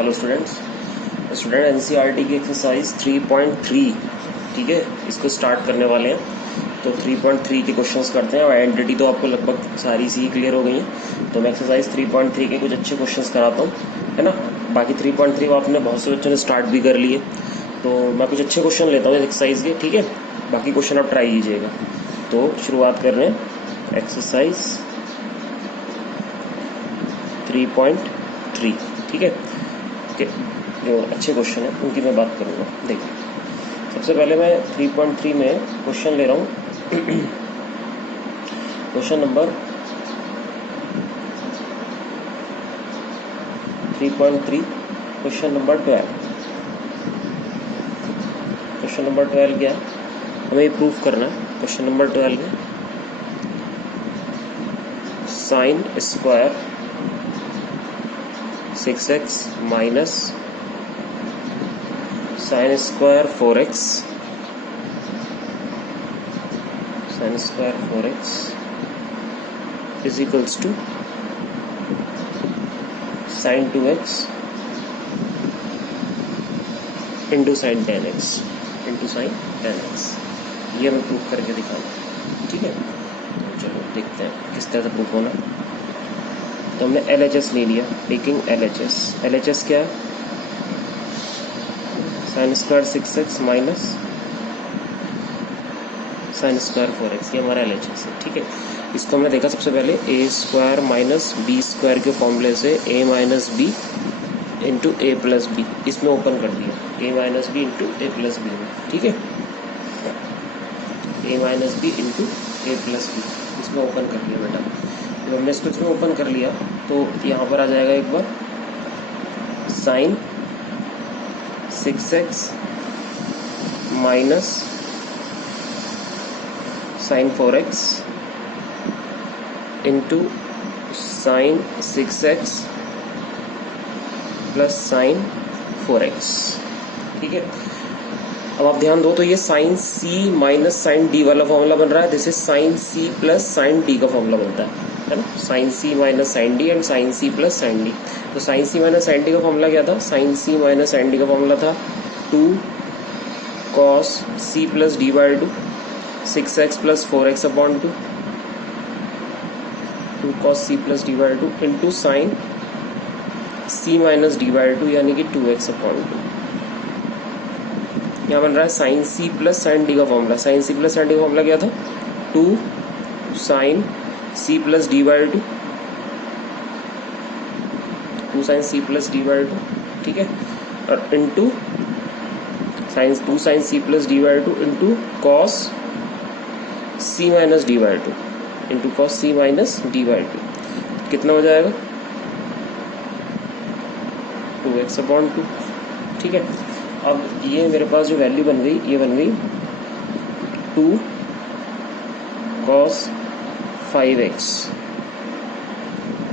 Hello student NCERT की exercise 3.3 ठीक है, इसको स्टार्ट करने वाले हैं। तो 3.3 के क्वेश्चंस करते हैं और आइडेंटिटी तो आपको लगभग सारी सी क्लियर हो गई है। तो मैं एक्सरसाइज 3.3 के कुछ अच्छे क्वेश्चंस कराता हूँ, है ना। बाकी 3.3 आपने बहुत से बच्चों ने स्टार्ट भी कर लिए, तो मैं कुछ अच्छे क्वेश्चन लेता हूँ एक्सरसाइज के, ठीक है। बाकी क्वेश्चन आप ट्राई कीजिएगा। तो शुरुआत कर रहे हैं एक्सरसाइज 3.3, ठीक है। ओके, जो अच्छे क्वेश्चन है उनकी मैं बात करूँगा। देखिए, सबसे पहले मैं 3.3 में क्वेश्चन ले रहा हूँ। Question number 3.3, question number 12। Question number 12 क्या है, हमें ये प्रूफ करना है। क्वेश्चन नंबर 12 में sine square 6x minus sine square 4x is equals to sine 2x into sine 10x ये हमें प्रूफ करके दिखाना, ठीक है। तो चलो देखते हैं किस तरह से प्रूफ होना। तो हमने LHS ले लिया, टेकिंग LHS क्या है, sign square 6x minus sine square 4x, ये हमारा LHS है, ठीक है। इसको हमने देखा सबसे पहले a square minus B square के फॉर्मूले से a minus B into A plus B, इसमें ओपन कर दिया a minus B into A plus B में, ठीक है। a minus B into A plus B, इसमें ओपन कर दिया बेटा। जब हमने इसको इसमें ओपन कर लिया तो यहाँ पर आ जाएगा एक बार sine 6x minus sine 4x into sine 6x plus sine 4x, ठीक है। अब आप ध्यान दो तो ये sine C minus sine D वाला फॉर्मूला बन रहा है। This is sine C plus sine D का फॉर्मूला बनता है ना। Sine C minus sine D and sine C plus sine D। तो sine C minus sine D का फॉर्मूला क्या था, sine C minus sine D का फॉर्मूला था 2 cos C plus D by 2 6x plus 4x upon 2 2 cos C plus D by 2 into sign C minus D by 2 यानी कि 2x upon 2। यहाँ बन रहा है sine C plus sine D का formula. Sine C plus sine D का formula क्या था, 2 sine C plus D by 2 2 sine C plus D by 2, ठीक है। और into sine 2 sine C plus D by 2 into cos C minus D by 2 into cos C minus D by 2, कितना हो जाएगा 2x upon 2, ठीक है। अब ये मेरे पास जो वैल्यू बन गई, ये बन गई 2 cos 5x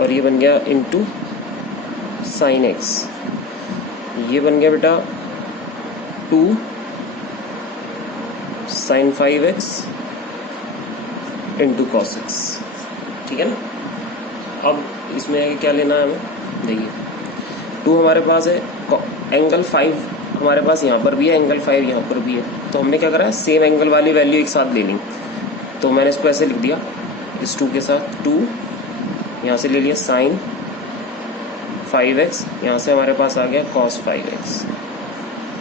और ये बन गया इंटू साइन x। ये बन गया बेटा 2 sign 5x into cos x, ठीक है ना। अब इसमें क्या लेना है हमें, देखिए 2 हमारे पास है, एंगल 5 हमारे पास यहाँ पर भी है, एंगल 5 यहाँ पर भी है। तो हमने क्या करा है, सेम एंगल वाली वैल्यू एक साथ लेनी। तो मैंने इसको ऐसे लिख दिया, इस 2 के साथ 2 यहाँ से ले लिया साइन 5x, यहाँ से हमारे पास आ गया cos 5x,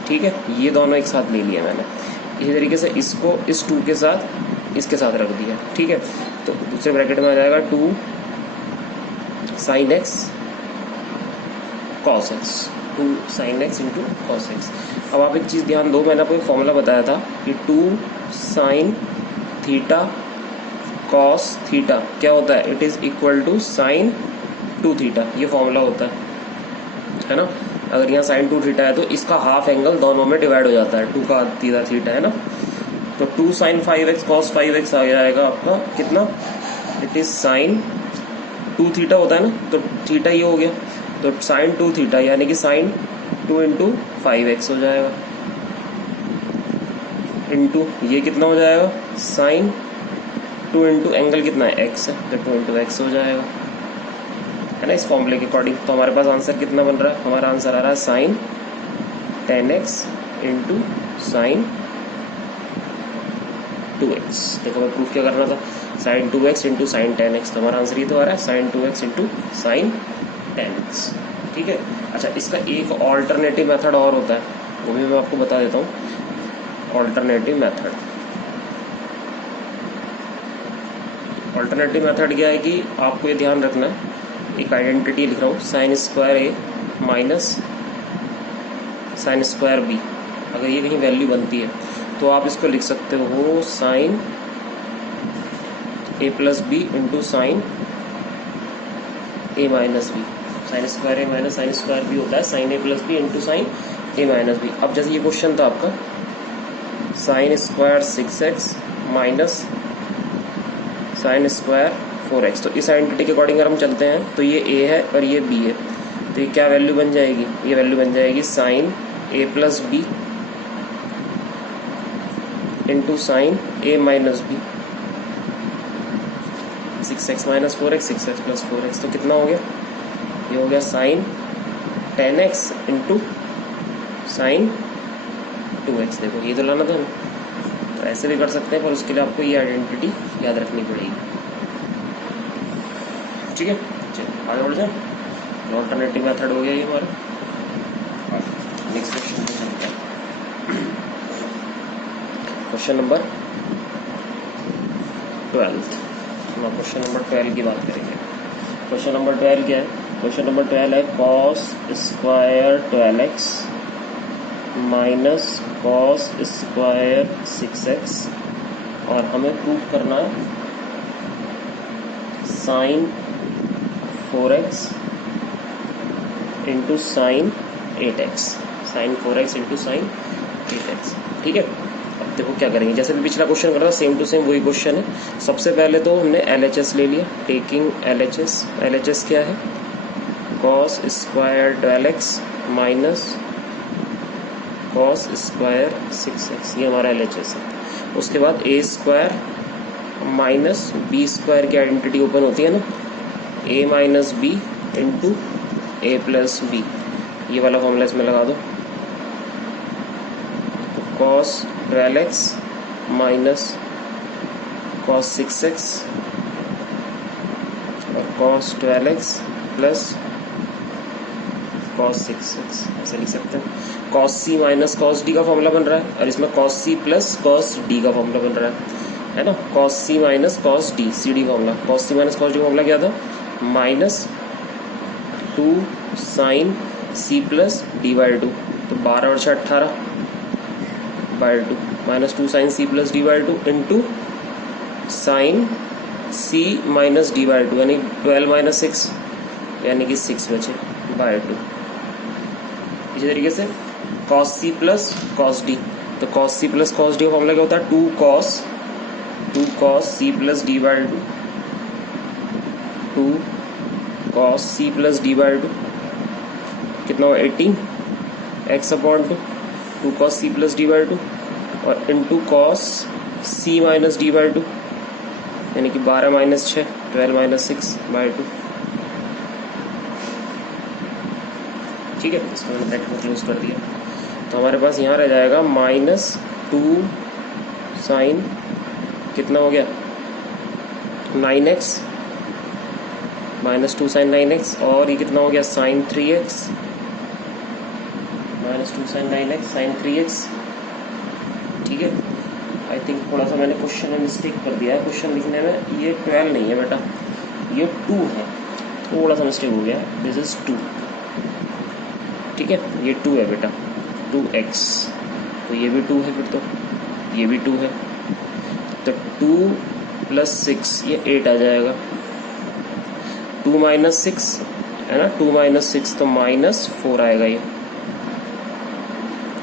ठीक है। ये दोनों एक साथ ले लिया मैंने। इसी तरीके से इसको इस 2 के साथ इसके साथ रख दिया, ठीक है। तो दूसरे ब्रैकेट में आ जाएगा 2 sine x cos x, 2 sine x into cos x. अब आप एक चीज़ ध्यान दो, मैंने आपको एक फॉर्मूला बताया था कि 2 साइन थीटा कॉस थीटा क्या होता है, it is equal to sine 2 theta, ये फॉर्मूला होता है ना। अगर यहाँ साइन 2 थीटा है तो इसका हाफ एंगल दोनों में डिवाइड हो जाता है, 2 का आधा थीटा है ना। तो 2 साइन 5x कॉस 5x आ जाएगा आपका कितना, इट इज साइन 2 थीटा होता है ना, तो थीटा ये हो गया, तो साइन 2 थीटा यानी कि साइन 2 इंटू 5x हो जाएगा, इंटू ये कितना हो जाएगा साइन 2 इंटू एंगल कितना है x है, तो 2 इंटू x हो जाएगा। है ना, इस फॉर्मूले के अकॉर्डिंग। तो हमारे पास आंसर कितना बन रहा है, हमारा आंसर आ रहा है sign 10x into sine 2x। देखो मैं प्रूफ क्या करना था, sign 2x into sine 10x, तो हमारा आंसर ये तो आ रहा है sign 2x into sine 10x। ठीक है। अच्छा, इसका एक ऑल्टरनेटिव मेथड और होता है, वो भी मैं आपको बता देता हूँ। ऑल्टरनेटिव मेथड, ऑल्टरनेटिव मेथड क्या है कि आपको ये ध्यान रखना है, एक आइडेंटिटी लिख रहा हूँ, साइन स्क्वायर ए माइनस साइन स्क्वायर बी। अगर ये कहीं वैल्यू बनती है तो आप इसको लिख सकते हो sign A plus B into sine A minus B. Sine square A minus sine square B होता है sign A plus B into sine A minus B. अब जैसे ये क्वेश्चन था आपका sign square 6x minus sine square 4x, तो इस identity के अकॉर्डिंग अगर हम चलते हैं तो ये a है और ये b है, तो ये क्या वैल्यू बन जाएगी, ये वैल्यू बन जाएगी sine a plus B into sine A minus B. 6x minus 4x, 6x plus 4x, तो कितना हो गया, ये हो गया sign 10x into sine 2x। देखो ये तो लाना था हमें, तो ऐसे भी कर सकते हैं, पर उसके लिए आपको ये आइडेंटिटी याद रखनी पड़ेगी। ठीक है, चलिए आगे बढ़ जाए। ऑल्टरनेटिव मेथड हो गया ये हमारा। नेक्स्ट क्वेश्चन पे चलते हैं। Question number 12। क्वेश्चन नंबर 12 की बात करेंगे। क्वेश्चन नंबर 12 क्या है, क्वेश्चन नंबर 12 है cos square 12x minus cos square 6x, और हमें प्रूफ करना है sine 4x into sine 8x, sine 4x into sine 8x। ठीक है, अब देखो क्या करेंगे, जैसे भी पिछला क्वेश्चन करा था सेम टू सेम वही क्वेश्चन है। सबसे पहले तो हमने LHS ले लिया, टेकिंग LHS। LHS क्या है, cos square 12x minus cos square 6x, ये हमारा LHS है। उसके बाद a square minus B square की आइडेंटिटी ओपन होती है ना, a minus B into A plus B, ये वाला फॉर्मूला इसमें लगा दो। तो cos 12x minus cos 6x और cos 12x plus cos 6x, ऐसे लिख सकते हैं। Cos C minus cos D का फॉर्मूला बन रहा है, और इसमें cos C plus cos D का फॉर्मूला बन रहा है ना। Cos C minus cos D, C D formula, cos C minus cos D formula क्या था, minus 2 sine C plus D by 2, तो 12 और 6 18 by 2, minus 2 sine C plus D by 2 into sine C minus D by 2, यानी 12 minus 6, यानी कि 6 बचे by 2। इसी तरीके से cos C plus cos D, तो cos C plus cos D का फॉर्मूला क्या होता है, 2 cos C plus D by 2, 2 cos C plus D by 2, कितना हो 18 x upon 2 cos C plus D by 2 और into cos C minus D by 2, यानी कि 12 माइनस 6 12 माइनस 6 बाई 2। ठीक है, इसको मैंने ब्रैकेट में क्लोज कर दिया, तो हमारे पास यहाँ रह जाएगा माइनस 2 साइन कितना हो गया 9x माइनस 2 साइन 9x, और ये कितना हो गया sign 3x minus 2 sign 9x sign 3x। ठीक है, आई थिंक थोड़ा सा मैंने क्वेश्चन में मिस्टेक कर दिया है, क्वेश्चन लिखने में ये 12 नहीं है बेटा, ये 2 है, थोड़ा सा मिस्टेक हो गया, दिस इज 2। ठीक है, ये 2 है बेटा, 2x, तो ये भी 2 है, फिर तो ये भी 2 है, तो 2 प्लस 6 ये 8 आ जाएगा, 2 माइनस 6 है ना, 2 माइनस 6 तो माइनस 4 आएगा ये,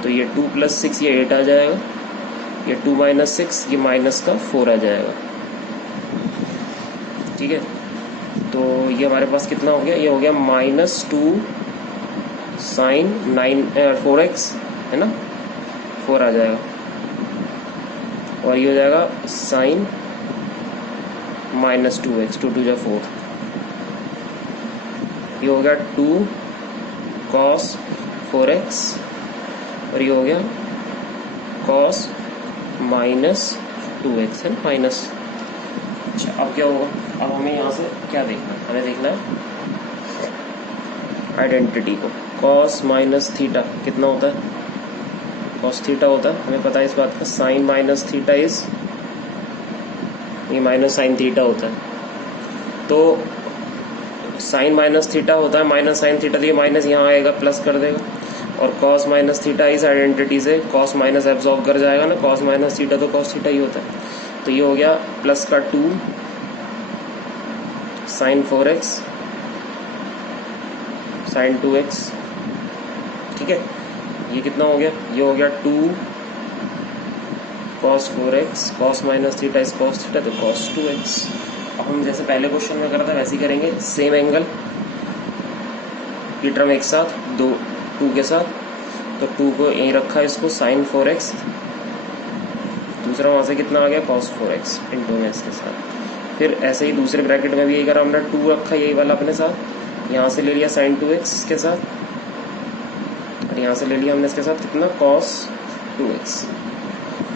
तो ये 2 प्लस 6 ये 8 आ जाएगा, ये 2 माइनस 6 ये माइनस का 4 आ जाएगा। ठीक है, तो ये हमारे पास कितना हो गया, ये हो गया माइनस 2 साइन 4x है ना, 4 आ जाएगा, और ये हो जाएगा साइन माइनस 2x, 2 2 जा 4। ये हो गया 2 cos 4x और ये हो गया cos माइनस 2x है माइनस। अच्छा अब क्या होगा, अब हमें यहाँ से क्या देखना है, हमें देखना है आइडेंटिटी को। cos माइनस थीटा कितना होता है, cos थीटा होता है, हमें पता है इस बात का। साइन माइनस थीटा इज, ये माइनस साइन थीटा होता है, तो साइन माइनस थीटा होता है माइनस साइन थीटा, तो ये माइनस यहाँ आएगा प्लस कर देगा। और cos माइनस थीटा इस आइडेंटिटी से cos माइनस एब्जॉर्ब कर जाएगा ना, cos माइनस थीटा तो cos थीटा ही होता है। तो ये हो गया प्लस का 2 साइन 4x साइन 2x, ठीक है। ये कितना हो गया, ये हो गया 2 cos 4x cos minus theta is cos theta, तो cos 2x। अब हम जैसे पहले क्वेश्चन में करते वैसे ही करेंगे, सेम एंगल, ये टर्म एक साथ 2 के साथ, तो 2 को यहीं रखा इसको साइन 4x, दूसरा वहाँ से कितना आ गया cos 4x इंटू में इसके साथ। फिर ऐसे ही दूसरे ब्रैकेट में भी यही करा, हमने 2 रखा यही वाला अपने साथ, यहाँ से ले लिया साइन 2x के साथ, और यहाँ से ले लिया हमने इसके साथ कितना cos 2x।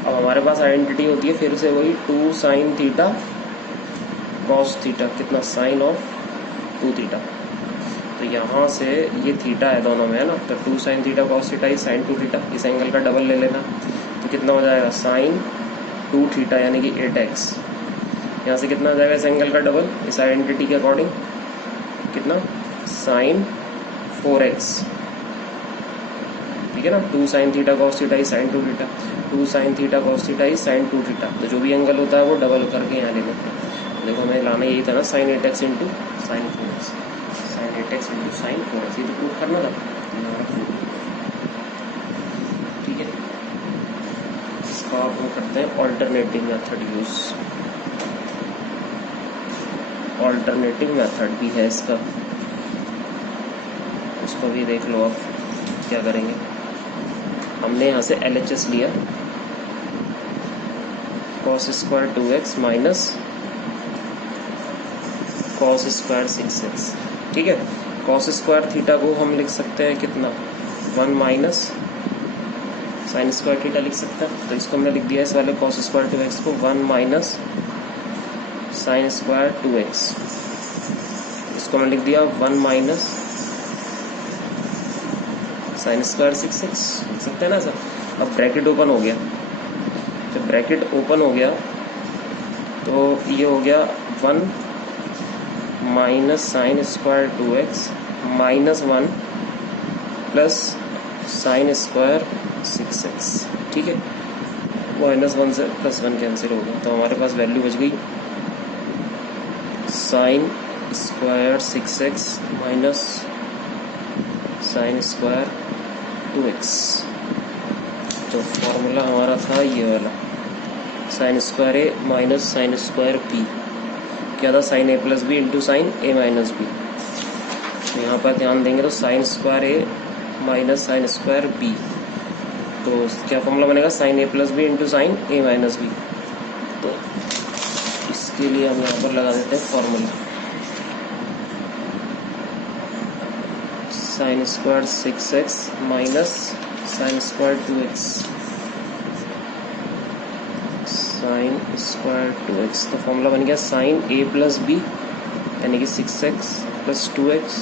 अब हमारे पास आइडेंटिटी होती है फिर से वही 2 साइन थीटा cos थीटा, कितना साइन ऑफ 2 थीटा। तो यहाँ से ये थीटा है दोनों में है ना, तो 2 साइन थीटा cos थीटा ही साइन 2 थीटा, इस एंगल का डबल ले लेना, तो कितना हो जाएगा साइन 2 थीटा यानी कि 8x। यहाँ से कितना आ जाएगा इस एंगल का डबल, इस आइडेंटिटी के अकॉर्डिंग कितना साइन 4x, ठीक है ना। 2 साइन थीटा cos थीटा ही sine 2 theta, 2 sine theta cos theta ही साइन 2 थीटा, तो जो भी एंगल होता है वो डबल करके यहाँ ले लेते हैं। देखो हमें लाना यही था ना, sine 8x into sine 4x, sine 8x into sine 4x, ये तो प्रूफ करना था, ठीक है। इसका आप हम करते हैं alternative method use, alternative method भी है इसका, उसको भी देख लो आप क्या करेंगे। हमने यहाँ से LHS लिया cos square 2x minus cos square 6x, ठीक है। cos स्क्वायर थीटा को हम लिख सकते हैं कितना 1 माइनस साइन स्क्वायर थीटा लिख सकते हैं, तो इसको हमने लिख दिया इस वाले cos स्क्वायर 2x को 1 माइनस साइन स्क्वायर 2x, इसको हमने लिख दिया 1 माइनस साइन स्क्वायर 6x, लिख सकते हैं ना सर। अब ब्रैकेट ओपन हो गया, जब ब्रैकेट ओपन हो गया तो ये हो गया 1 minus sine square 2x minus 1 plus sign square 6x, ठीक है। माइनस 1 से प्लस 1 कैंसिल हो गया, तो हमारे पास वैल्यू बच गई sign square 6x minus sine square 2x। तो फॉर्मूला हमारा था ये वाला, साइन स्क्वायर ए माइनस साइन स्क्वायर बी, क्या था sign A plus B into sine A minus B. तो यहाँ पर ध्यान देंगे तो साइन स्क्वायर ए माइनस साइन स्क्वायर बी, तो क्या फॉर्मूला बनेगा sign A plus B into sine A minus B. तो इसके लिए हम यहाँ पर लगा देते हैं formula, sign square 6x minus sine square 2x sine square 2x, तो फॉर्मूला बन गया साइन ए प्लस बी यानी कि 6x plus 2x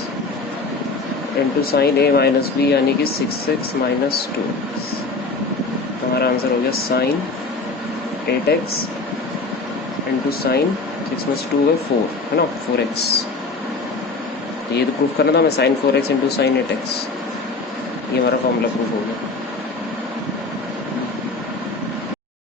into sine A minus B यानी कि 6x माइनस 2x। हमारा आंसर हो गया साइन 8x इंटू साइन 6 में 2 है 4 है ना 4x। ये तो प्रूफ करना था हमें sign 4x into sine 8x, ये हमारा फॉर्मूला प्रूफ हो गया।